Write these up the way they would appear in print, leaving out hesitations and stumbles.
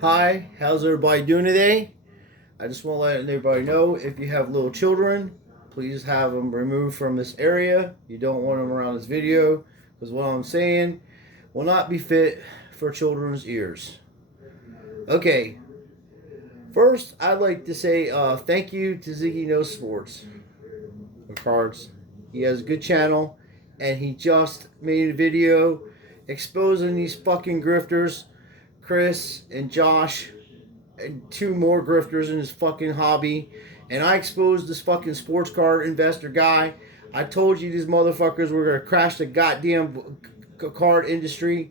Hi, how's everybody doing today? I just want to let everybody know if you have little children, please have them removed from this area. You don't want them around this video because what I'm saying will not be fit for children's ears. Okay, first I'd like to say thank you to Ziggy Knows Sports Cards. He has a good channel and he just made a video exposing these fucking grifters, Chris and Josh, and two more grifters in his fucking hobby. And I exposed this fucking sports card investor guy. I told you these motherfuckers were gonna crash the goddamn card industry.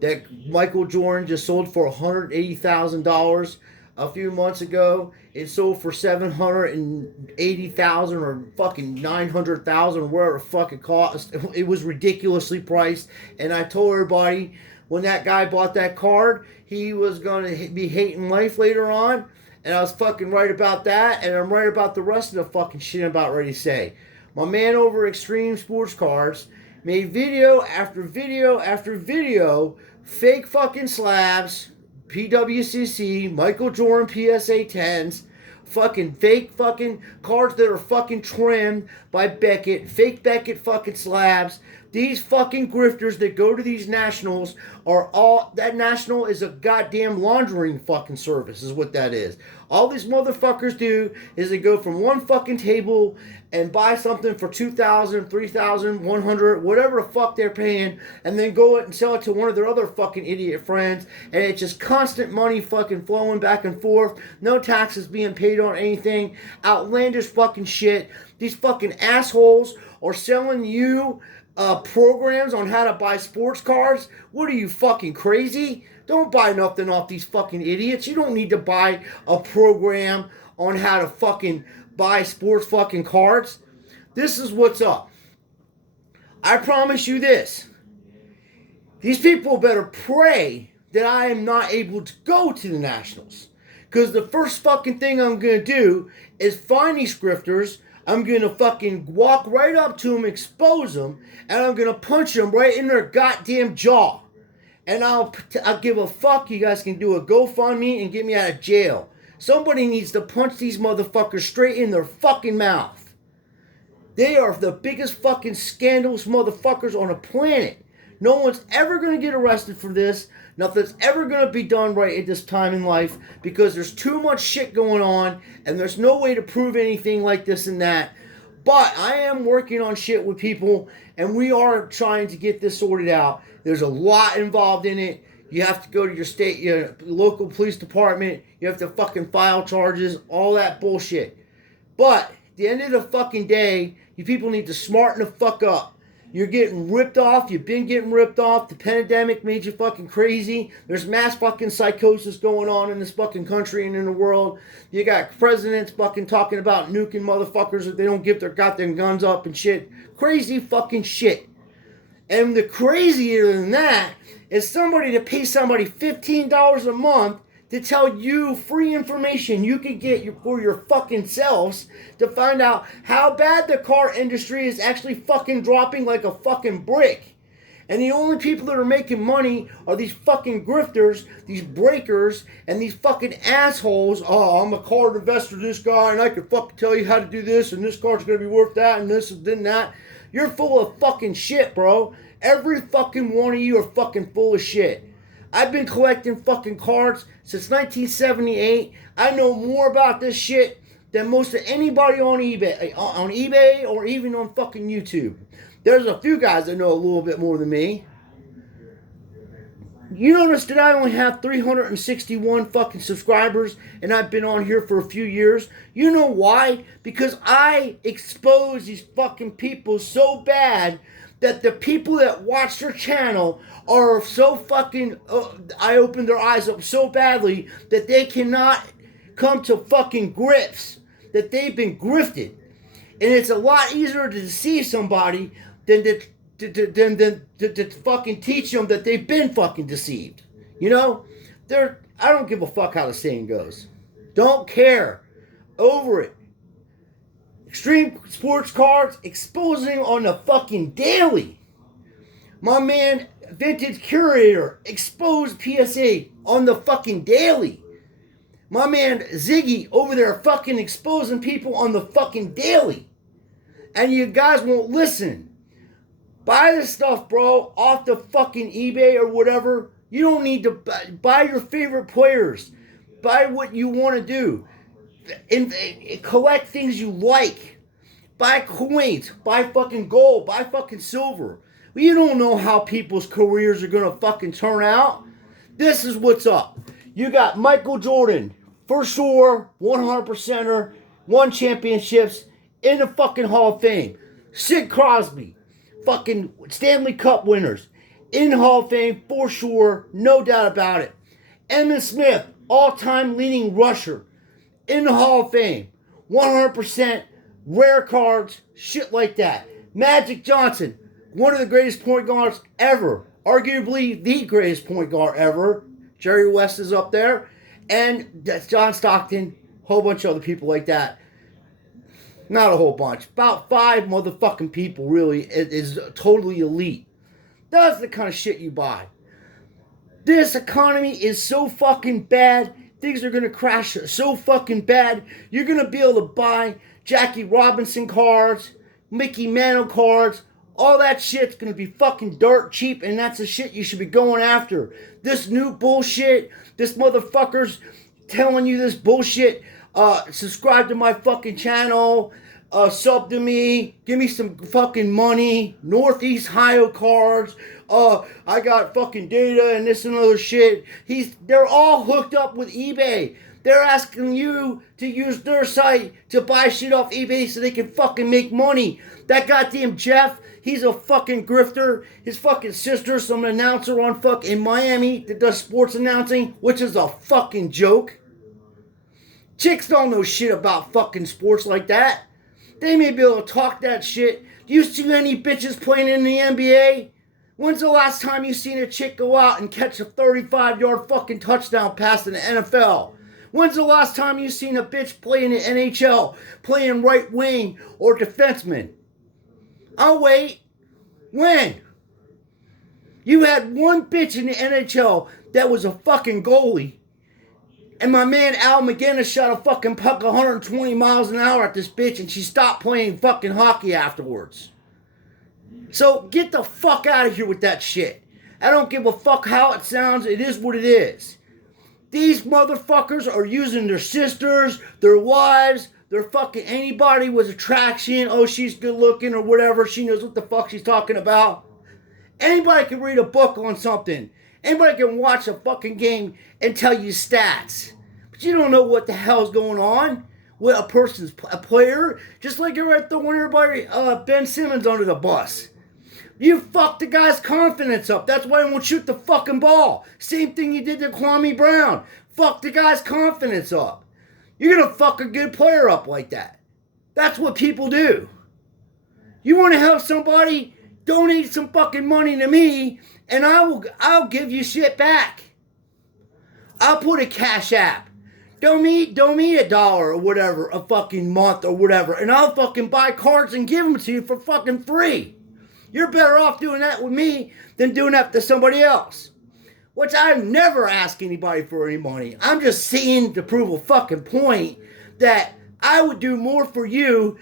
That Michael Jordan just sold for $180,000 a few months ago. It sold for $780,000 or fucking $900,000, whatever the fuck it cost. It was ridiculously priced, and I told everybody when that guy bought that card, he was gonna be hating life later on. And I was fucking right about that, and I'm right about the rest of the fucking shit I'm about ready to say. My man over Extreme Sports Cards made video after video after video, fake fucking slabs, PWCC, Michael Jordan PSA 10s, fucking fake fucking cards that are fucking trimmed by Beckett, fake Beckett fucking slabs. These fucking grifters that go to these nationals are all, that national is a goddamn laundering fucking service, is what that is. All these motherfuckers do is they go from one fucking table and buy something for 2,000, 3,000, 100, whatever the fuck they're paying, and then go and sell it to one of their other fucking idiot friends, and it's just constant money fucking flowing back and forth, no taxes being paid on anything, outlandish fucking shit. These fucking assholes are selling you programs on how to buy sports cards. What are you, fucking crazy? Don't buy nothing off these fucking idiots. You don't need to buy a program on how to fucking buy sports fucking cards. This is what's up. I promise you this. These people better pray that I am not able to go to the Nationals. Because the first fucking thing I'm going to do is find these grifters. I'm going to fucking walk right up to them, expose them, and I'm going to punch them right in their goddamn jaw. And I'll give a fuck. You guys can do a GoFundMe and get me out of jail. Somebody needs to punch these motherfuckers straight in their fucking mouth. They are the biggest fucking scandalous motherfuckers on the planet. No one's ever going to get arrested for this. Nothing's ever going to be done right at this time in life because there's too much shit going on and there's no way to prove anything like this and that. But I am working on shit with people and we are trying to get this sorted out. There's a lot involved in it. You have to go to your state, your local police department. You have to fucking file charges, all that bullshit. But at the end of the fucking day, you people need to smarten the fuck up. You're getting ripped off. You've been getting ripped off. The pandemic made you fucking crazy. There's mass fucking psychosis going on in this fucking country and in the world. You got presidents fucking talking about nuking motherfuckers if they don't give their goddamn guns up and shit. Crazy fucking shit. And the crazier than that is somebody to pay somebody $15 a month to tell you free information you can get for your fucking selves to find out how bad the car industry is actually fucking dropping like a fucking brick. And the only people that are making money are these fucking grifters, these breakers, and these fucking assholes. Oh, I'm a card investor, this guy, and I can fucking tell you how to do this, and this card's gonna be worth that, and this and then that. You're full of fucking shit, bro. Every fucking one of you are fucking full of shit. I've been collecting fucking cards since 1978. I know more about this shit than most of anybody on eBay or even on fucking YouTube. There's a few guys that know a little bit more than me. You notice that I only have 361 fucking subscribers and I've been on here for a few years. You know why? Because I expose these fucking people so bad that the people that watch their channel are so fucking, I opened their eyes up so badly that they cannot come to fucking grips that they've been grifted. And it's a lot easier to deceive somebody than to fucking teach them that they've been fucking deceived. You know? I don't give a fuck how the saying goes. Don't care. Over it. Extreme Sports Cards exposing on the fucking daily. My man Vintage Curator, exposed PSA on the fucking daily. My man Ziggy over there fucking exposing people on the fucking daily. And you guys won't listen. Buy the stuff, bro, off the fucking eBay or whatever. You don't need to buy your favorite players. Buy what you want to do. And collect things you like. Buy coins. Buy fucking gold. Buy fucking silver. You don't know how people's careers are going to fucking turn out. This is what's up. You got Michael Jordan, for sure, 100%er, won championships, in the fucking Hall of Fame. Sid Crosby, fucking Stanley Cup winners, in the Hall of Fame, for sure, no doubt about it. Emmitt Smith, all-time leading rusher, in the Hall of Fame, 100%, rare cards, shit like that. Magic Johnson, one of the greatest point guards ever. Arguably the greatest point guard ever. Jerry West is up there. And John Stockton, whole bunch of other people like that. Not a whole bunch. About 5 motherfucking people really is totally elite. That's the kind of shit you buy. This economy is so fucking bad. Things are going to crash so fucking bad. You're going to be able to buy Jackie Robinson cards, Mickey Mantle cards. All that shit's going to be fucking dirt cheap, and that's the shit you should be going after. This new bullshit, this motherfucker's telling you this bullshit. Subscribe to my fucking channel. Sub to me. Give me some fucking money. Northeast Ohio cards. I got fucking data and this and other shit. They're all hooked up with eBay. They're asking you to use their site to buy shit off eBay so they can fucking make money. That goddamn Geoff, he's a fucking grifter. His fucking sister's some announcer on in Miami that does sports announcing, which is a fucking joke. Chicks don't know shit about fucking sports like that. They may be able to talk that shit. Do you see any bitches playing in the NBA? When's the last time you seen a chick go out and catch a 35-yard fucking touchdown pass in the NFL? When's the last time you seen a bitch play in the NHL, playing right wing or defenseman? I'll wait. When? You had one bitch in the NHL that was a fucking goalie. And my man Al McGinnis shot a fucking puck 120 miles an hour at this bitch and she stopped playing fucking hockey afterwards. So get the fuck out of here with that shit. I don't give a fuck how it sounds. It is what it is. These motherfuckers are using their sisters, their wives, their fucking anybody with attraction. Oh, she's good looking or whatever. She knows what the fuck she's talking about. Anybody can read a book on something. Anybody can watch a fucking game and tell you stats. But you don't know what the hell's going on with a player. Just like you're right throwing everybody, Ben Simmons under the bus. You fucked the guy's confidence up. That's why he won't shoot the fucking ball. Same thing you did to Kwame Brown. Fuck the guy's confidence up. You're going to fuck a good player up like that. That's what people do. You want to help somebody? Donate some fucking money to me, and I'll give you shit back. I'll put a Cash App. Donate $1 or whatever, a fucking month or whatever, and I'll fucking buy cards and give them to you for fucking free. You're better off doing that with me than doing that to somebody else. Which I never ask anybody for any money. I'm just saying to prove a fucking point that I would do more for you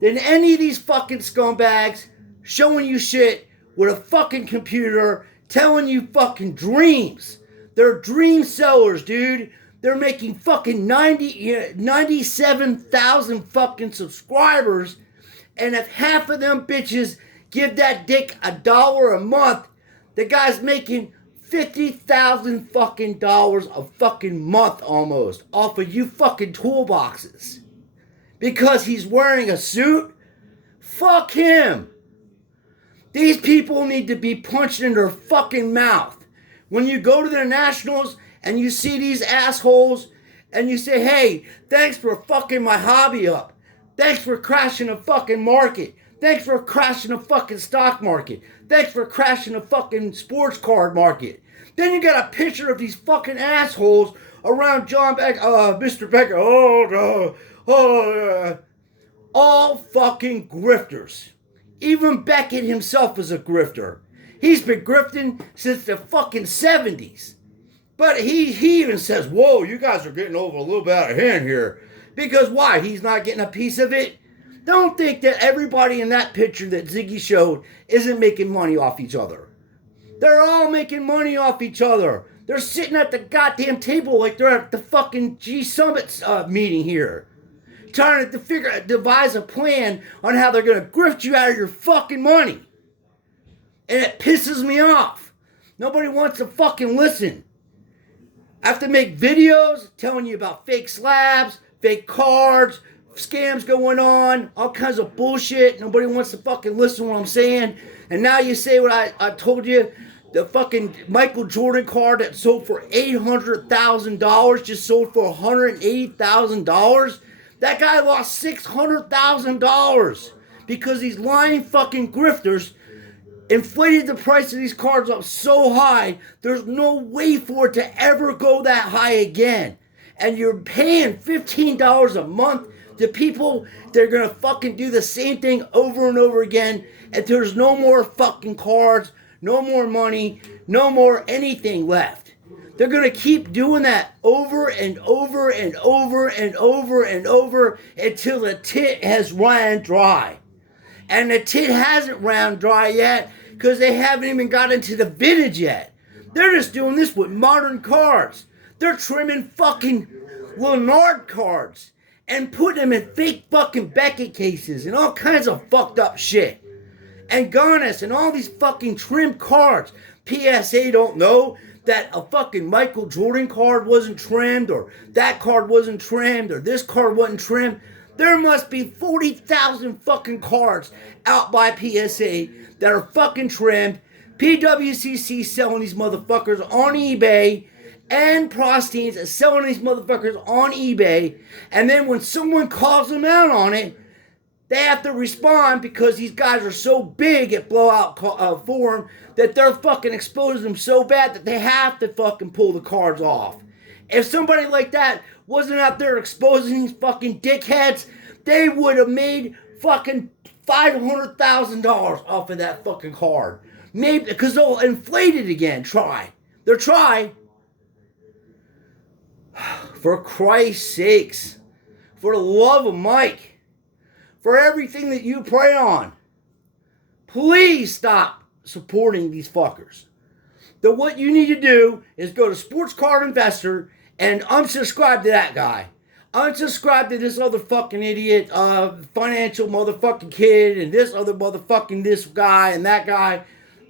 than any of these fucking scumbags showing you shit with a fucking computer, telling you fucking dreams. They're dream sellers, dude. They're making fucking 97,000 fucking subscribers, and if half of them bitches give that dick $1 a month, the guy's making $50,000 fucking dollars a fucking month almost off of you fucking toolboxes. Because he's wearing a suit? Fuck him. These people need to be punched in their fucking mouth. When you go to the Nationals and you see these assholes and you say, hey, thanks for fucking my hobby up. Thanks for crashing the fucking market. Thanks for crashing the fucking stock market. Thanks for crashing the fucking sports card market. Then you got a picture of these fucking assholes around John Mr. Becker. All fucking grifters. Even Beckett himself is a grifter. He's been grifting since the fucking 70s. But he even says, whoa, you guys are getting over a little bit out of hand here. Because why? He's not getting a piece of it? Don't think that everybody in that picture that Ziggy showed isn't making money off each other. They're all making money off each other. They're sitting at the goddamn table like they're at the fucking G Summit meeting here. Trying to devise a plan on how they're going to grift you out of your fucking money. And it pisses me off. Nobody wants to fucking listen. I have to make videos telling you about fake slabs, fake cards, scams going on, all kinds of bullshit. Nobody wants to fucking listen to what I'm saying. And now you say what I told you. The fucking Michael Jordan card that sold for $800,000 just sold for $180,000. That guy lost $600,000 because these lying fucking grifters inflated the price of these cards up so high, there's no way for it to ever go that high again. And you're paying $15 a month to people that are going to fucking do the same thing over and over again. And there's no more fucking cards, no more money, no more anything left. They're going to keep doing that over and over and over and over and over until the tit has ran dry. And the tit hasn't ran dry yet because they haven't even got into the vintage yet. They're just doing this with modern cards. They're trimming fucking Leonard cards and putting them in fake fucking Beckett cases and all kinds of fucked up shit. And Garnis and all these fucking trimmed cards. PSA don't know that a fucking Michael Jordan card wasn't trimmed, or that card wasn't trimmed, or this card wasn't trimmed. There must be 40,000 fucking cards out by PSA that are fucking trimmed. PWCC selling these motherfuckers on eBay, and Prostines is selling these motherfuckers on eBay. And then when someone calls them out on it, they have to respond because these guys are so big at blowout form that they're fucking exposing them so bad that they have to fucking pull the cards off. If somebody like that wasn't out there exposing these fucking dickheads, they would have made fucking $500,000 off of that fucking card. Maybe because they'll inflate it again. They're trying. For Christ's sakes. For the love of Mike. For everything that you pray on. Please stop supporting these fuckers. What you need to do is go to Sports Card Investor and unsubscribe to that guy. Unsubscribe to this other fucking idiot, financial motherfucking kid, and this other motherfucking this guy and that guy.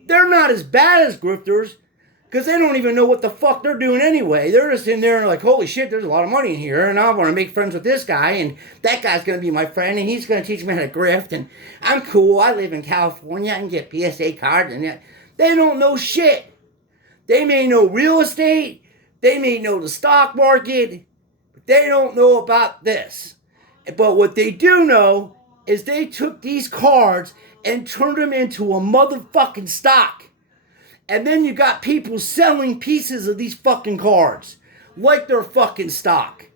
They're not as bad as grifters, because they don't even know what the fuck they're doing anyway. They're just in there and like, holy shit, there's a lot of money in here, and I want to make friends with this guy, and that guy's going to be my friend, and he's going to teach me how to grift, and I'm cool, I live in California, I can get PSA cards, and they don't know shit. They may know real estate, they may know the stock market, but they don't know about this. But what they do know is they took these cards and turned them into a motherfucking stock. And then you got people selling pieces of these fucking cards like they're fucking stock.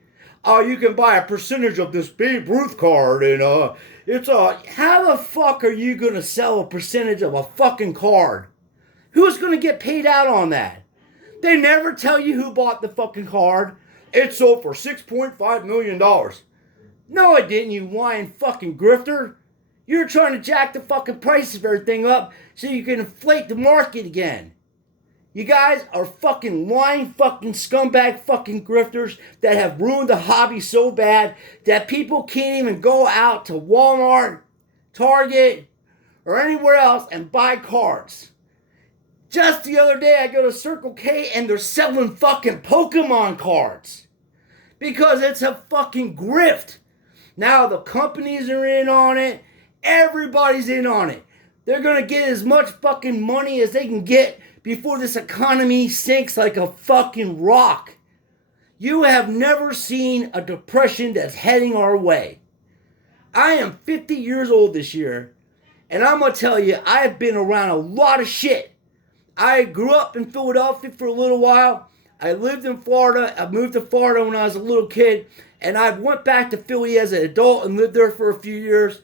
You can buy a percentage of this Babe Ruth card, and how the fuck are you gonna sell a percentage of a fucking card? Who's gonna get paid out on that? They never tell you who bought the fucking card. It sold for $6.5 million. No, it didn't, you lying fucking grifter. You're trying to jack the fucking price of everything up so you can inflate the market again. You guys are fucking lying fucking scumbag fucking grifters that have ruined the hobby so bad that people can't even go out to Walmart, Target, or anywhere else and buy cards. Just the other day I go to Circle K and they're selling fucking Pokemon cards. Because it's a fucking grift. Now the companies are in on it. Everybody's in on it. They're going to get as much fucking money as they can get before this economy sinks like a fucking rock. You have never seen a depression that's heading our way. I am 50 years old this year, and I'm going to tell you, I've been around a lot of shit. I grew up in Philadelphia for a little while. I lived in Florida. I moved to Florida when I was a little kid, and I went back to Philly as an adult and lived there for a few years.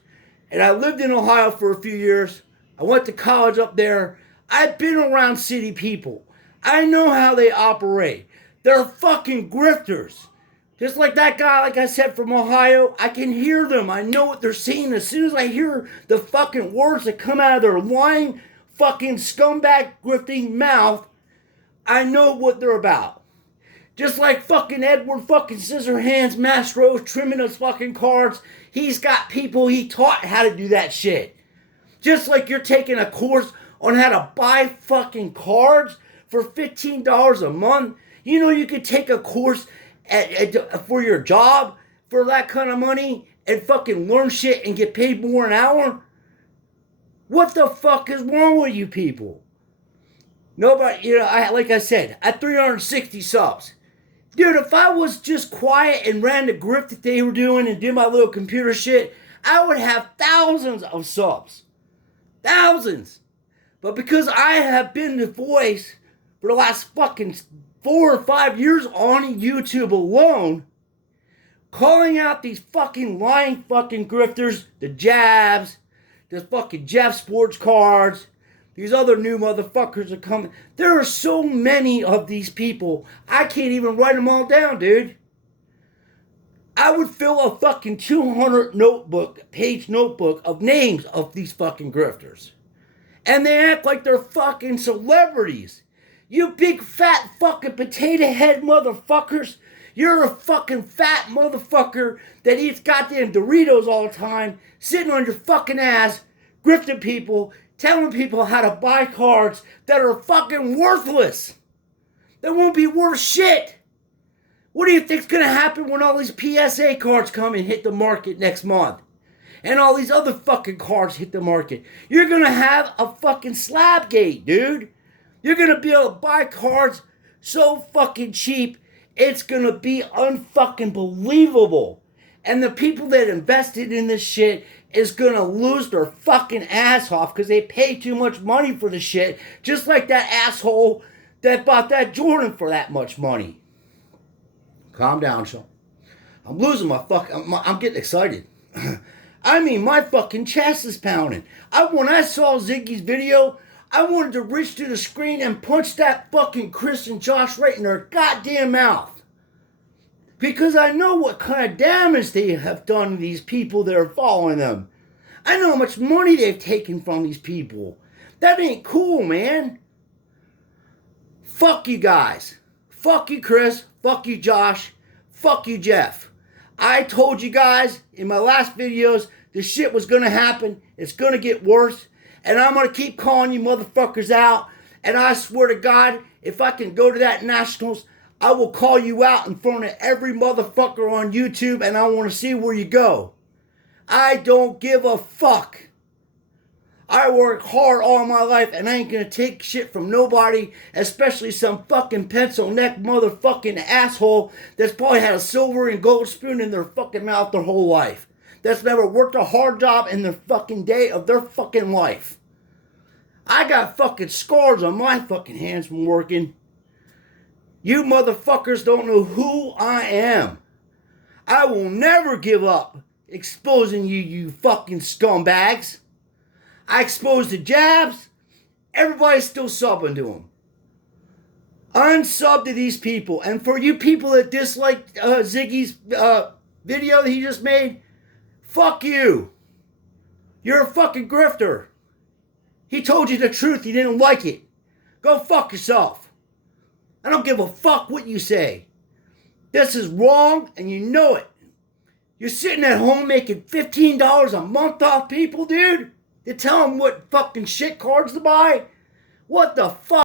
And I lived in Ohio for a few years. I went to college up there. I've been around city people. I know how they operate. They're fucking grifters. Just like that guy, like I said, from Ohio, I can hear them. I know what they're saying. As soon as I hear the fucking words that come out of their lying, fucking scumbag grifting mouth, I know what they're about. Just like fucking Edward fucking Scissorhands Mastros trimming his fucking cards, he's got people he taught how to do that shit. Just like you're taking a course on how to buy fucking cards for $15 a month. You know you could take a course for your job for that kind of money and fucking learn shit and get paid more an hour? What the fuck is wrong with you people? Nobody, like I said, at 360 subs. Dude, if I was just quiet and ran the grift that they were doing and did my little computer shit, I would have thousands of subs. Thousands. But because I have been the voice for the last fucking 4 or 5 years on YouTube alone, calling out these fucking lying fucking grifters, the jabs, the fucking Geoff sports cards, these other new motherfuckers are coming. There are so many of these people, I can't even write them all down, dude. I would fill a fucking 200 page notebook of names of these fucking grifters. And they act like they're fucking celebrities. You big fat fucking potato head motherfuckers. You're a fucking fat motherfucker that eats goddamn Doritos all the time, sitting on your fucking ass, grifting people, telling people how to buy cards that are fucking worthless. That won't be worth shit. What do you think's gonna happen when all these PSA cards come and hit the market next month? And all these other fucking cards hit the market. You're gonna have a fucking slapgate, dude. You're gonna be able to buy cards so fucking cheap, it's gonna be unfucking believable. And the people that invested in this shit is gonna lose their fucking ass off because they pay too much money for the shit, just like that asshole that bought that Jordan for that much money. Calm down, Sean. I'm losing my I'm getting excited. I mean, my fucking chest is pounding. When I saw Ziggy's video, I wanted to reach to the screen and punch that fucking Chris and Josh right in their goddamn mouth. Because I know what kind of damage they have done to these people that are following them. I know how much money they've taken from these people. That ain't cool, man. Fuck you guys. Fuck you, Chris. Fuck you, Josh. Fuck you, Geoff. I told you guys in my last videos this shit was going to happen. It's going to get worse. And I'm going to keep calling you motherfuckers out. And I swear to God, if I can go to that Nationals, I will call you out in front of every motherfucker on YouTube. And I want to see where you go. I don't give a fuck. I work hard all my life and I ain't going to take shit from nobody. Especially some fucking pencil neck motherfucking asshole that's probably had a silver and gold spoon in their fucking mouth their whole life. That's never worked a hard job in their fucking day of their fucking life. I got fucking scars on my fucking hands from working. You motherfuckers don't know who I am. I will never give up exposing you, you fucking scumbags. I exposed the jabs. Everybody's still subbing to them. Unsub to these people. And for you people that dislike Ziggy's video that he just made, fuck you. You're a fucking grifter. He told you the truth. You didn't like it. Go fuck yourself. I don't give a fuck what you say. This is wrong and you know it. You're sitting at home making $15 a month off people, dude. You tell them what fucking shit cards to buy? What the fuck?